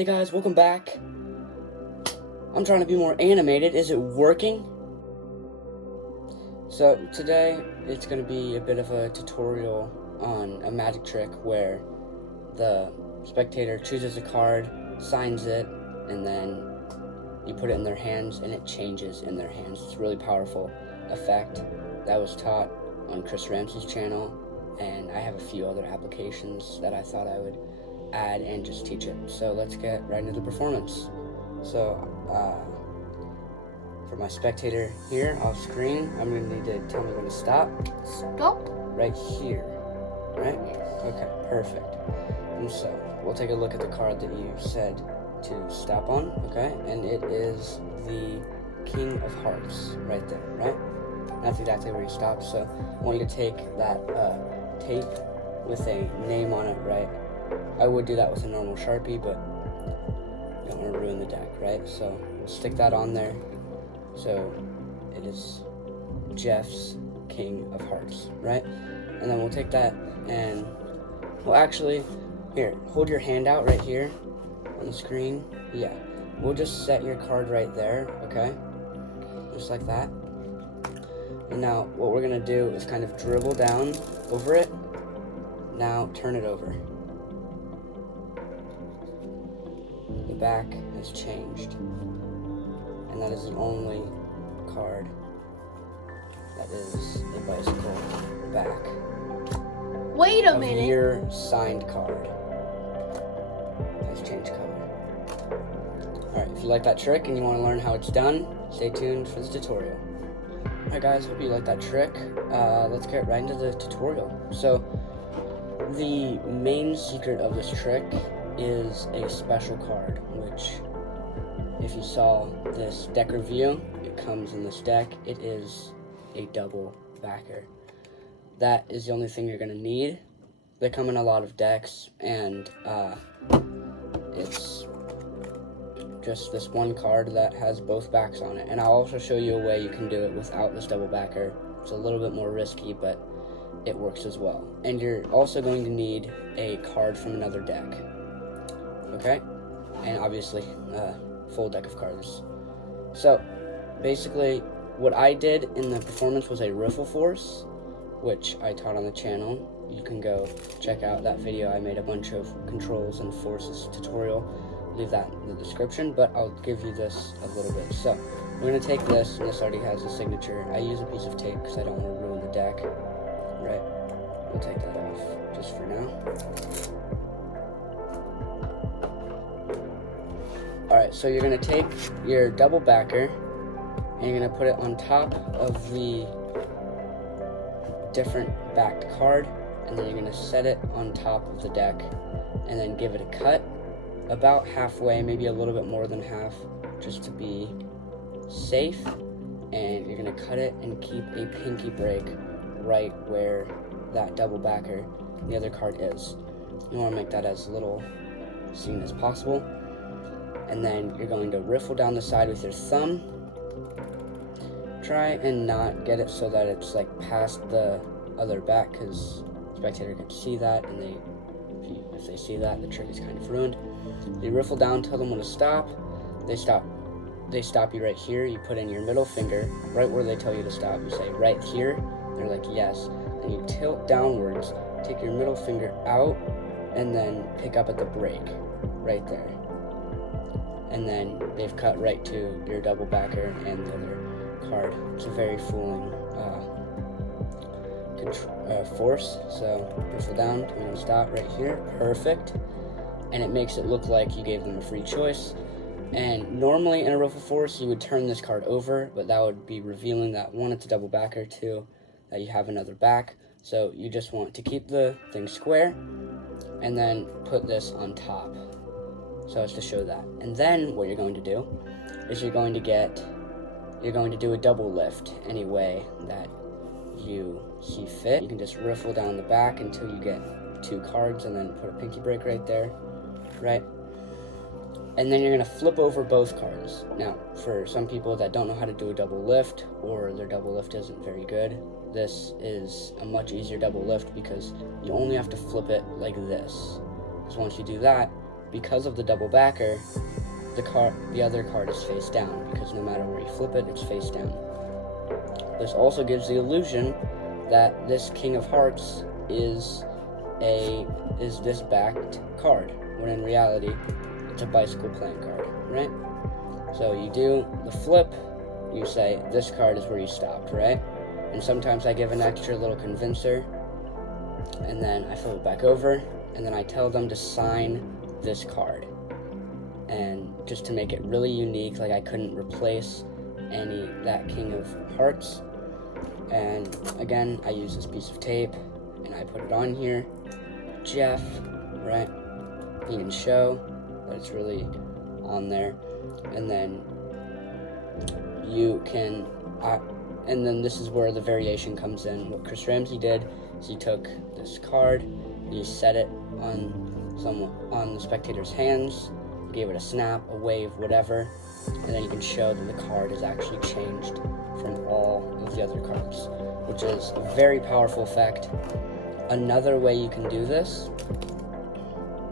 Hey guys, welcome back. I'm trying to be more animated. Is it working? So today it's going to be a bit of a tutorial on a magic trick where the spectator chooses a card, signs it, and then you put it in their hands and it changes in their hands. It's a really powerful effect that was taught on Chris Ramsey's channel, and I have a few other applications that I thought I would add and just teach it. So let's get right into the performance. So for my spectator here off screen, I'm going to need to tell me when to stop. Stop. Right here, right? Okay, perfect. And so we'll take a look at the card that you said to stop on, okay? And it is the King of Hearts right there, right? That's exactly where you stop. So I want you to take that tape with a name on it, right? I would do that with a normal Sharpie, but you don't want to ruin the deck, right? So we'll stick that on there. So it is Jeff's King of Hearts, right? And then we'll take that and, well, actually, here, hold your hand out right here on the screen. Yeah, we'll just set your card right there, okay? Just like that. And now what we're gonna do is kind of dribble down over it. Now turn it over. The back has changed, and that is the only card that is a bicycle back. Wait a minute. Your signed card has changed color. Alright, if you like that trick and you want to learn how it's done, stay tuned for the tutorial. Alright guys, hope you like that trick. Let's get right into the tutorial. So, the main secret of this trick is a special card, which, if you saw this deck review, it comes in this deck. It is a double backer. That is the only thing you're going to need. They come in a lot of decks, and it's just this one card that has both backs on it. And I'll also show you a way you can do it without this double backer. It's a little bit more risky, but it works as well. And you're also going to need a card from another deck. Okay? And obviously, full deck of cards. So, basically, what I did in the performance was a Riffle Force, which I taught on the channel. You can go check out that video. I made a bunch of controls and forces tutorial. Leave that in the description, but I'll give you this a little bit. So, we're going to take this, and this already has a signature. I use a piece of tape because I don't want to ruin the deck, right? We'll take that off just for now. Alright, so you're going to take your double backer, and you're going to put it on top of the different backed card, and then you're going to set it on top of the deck, and then give it a cut about halfway, maybe a little bit more than half, just to be safe. And you're going to cut it and keep a pinky break right where that double backer, the other card, is. You want to make that as little seen as possible. And then you're going to riffle down the side with your thumb. Try and not get it so that it's like past the other back, because the spectator can see that, and if they see that, the trick is kind of ruined. You riffle down, tell them when to stop. They stop you right here. You put in your middle finger right where they tell you to stop. You say right here. They're like yes. And you tilt downwards, take your middle finger out, and then pick up at the break right there. And then they've cut right to your double backer and the other card. It's a very fooling force. So riffle down, tell them to stop right here. Perfect. And it makes it look like you gave them a free choice. And normally in a Riffle Force, you would turn this card over, but that would be revealing that, one, it's a double backer, two, that you have another back. So you just want to keep the thing square, and then put this on top, so as to show that. And then what you're going to do is you're going to do a double lift any way that you see fit. You can just riffle down the back until you get two cards, and then put a pinky break right there. Right? And then you're going to flip over both cards. Now, for some people that don't know how to do a double lift, or their double lift isn't very good, this is a much easier double lift because you only have to flip it like this. Because once you do that, because of the double backer, the other card is face down, because no matter where you flip it, it's face down. This also gives the illusion that this King of Hearts is this backed card, when in reality, it's a bicycle playing card, right? So you do the flip, you say, this card is where you stopped, right? And sometimes I give an extra little convincer, and then I flip it back over, and then I tell them to sign this card. And just to make it really unique, like I couldn't replace that King of Hearts. And again, I use this piece of tape, and I put it on here. Jeff, right? You can show that it's really on there. And then you can, and then this is where the variation comes in. What Chris Ramsey did is he took this card, you set it on the spectator's hands, gave it a snap, a wave, whatever, and then you can show that the card is actually changed from all of the other cards, which is a very powerful effect. Another way you can do this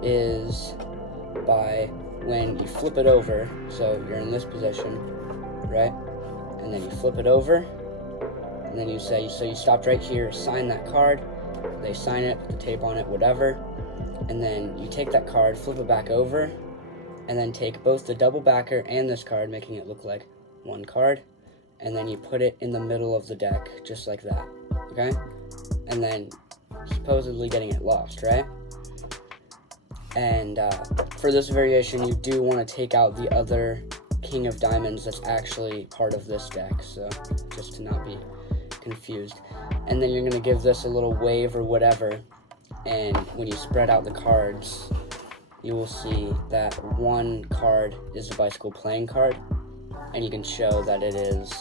is by when you flip it over, so you're in this position, right? And then you flip it over, and then you say, so you stopped right here, sign that card, they sign it, put the tape on it, whatever, and then you take that card, flip it back over, and then take both the double backer and this card, making it look like one card, and then you put it in the middle of the deck, just like that, okay? And then supposedly getting it lost, right? And for this variation, you do want to take out the other King of Diamonds that's actually part of this deck, so just to not be confused. And then you're going to give this a little wave or whatever, and when you spread out the cards, you will see that one card is a bicycle playing card, and you can show that it is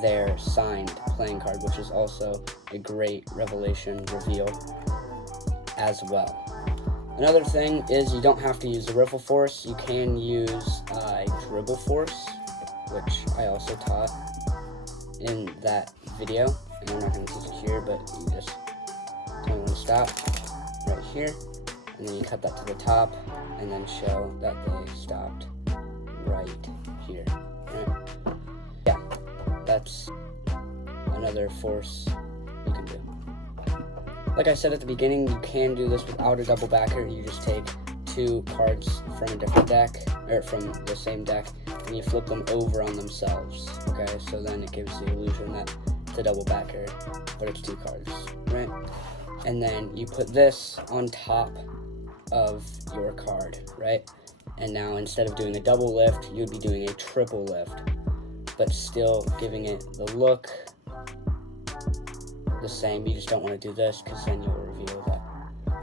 their signed playing card, which is also a great revelation reveal as well. Another thing is you don't have to use the riffle force. You can use a dribble force, which I also taught in that video, and I'm not going to teach it here, but you just tell them to stop right here, and then you cut that to the top, and then show that they stopped right here. Right? Yeah, that's another force you can do. Like I said at the beginning, you can do this without a double backer. You just take two cards from a different deck, or from the same deck, and you flip them over on themselves, okay? So then it gives the illusion that it's a double backer, but it's two cards, right? And then you put this on top of your card, right? And now instead of doing a double lift, you'd be doing a triple lift, but still giving it the look the same. You just don't want to do this, because then you'll reveal that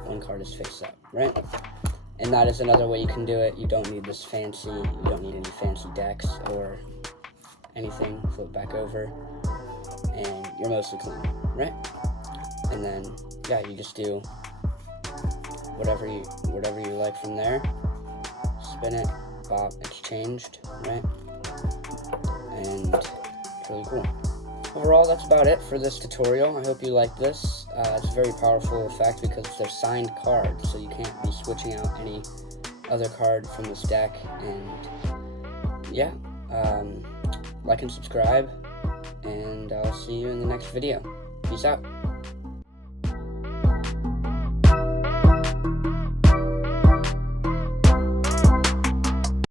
one card is face up, right? And that is another way you can do it. You don't need this fancy, you don't need any fancy decks or anything. Flip back over, and you're mostly clean, right? And then, yeah, you just do whatever you like from there. Spin it, bop, it's changed, right? And it's really cool. Overall, that's about it for this tutorial. I hope you like this. It's a very powerful effect because they're signed cards, so you can't be switching out any other card from this deck. And yeah, like and subscribe, and I'll see you in the next video. Peace out.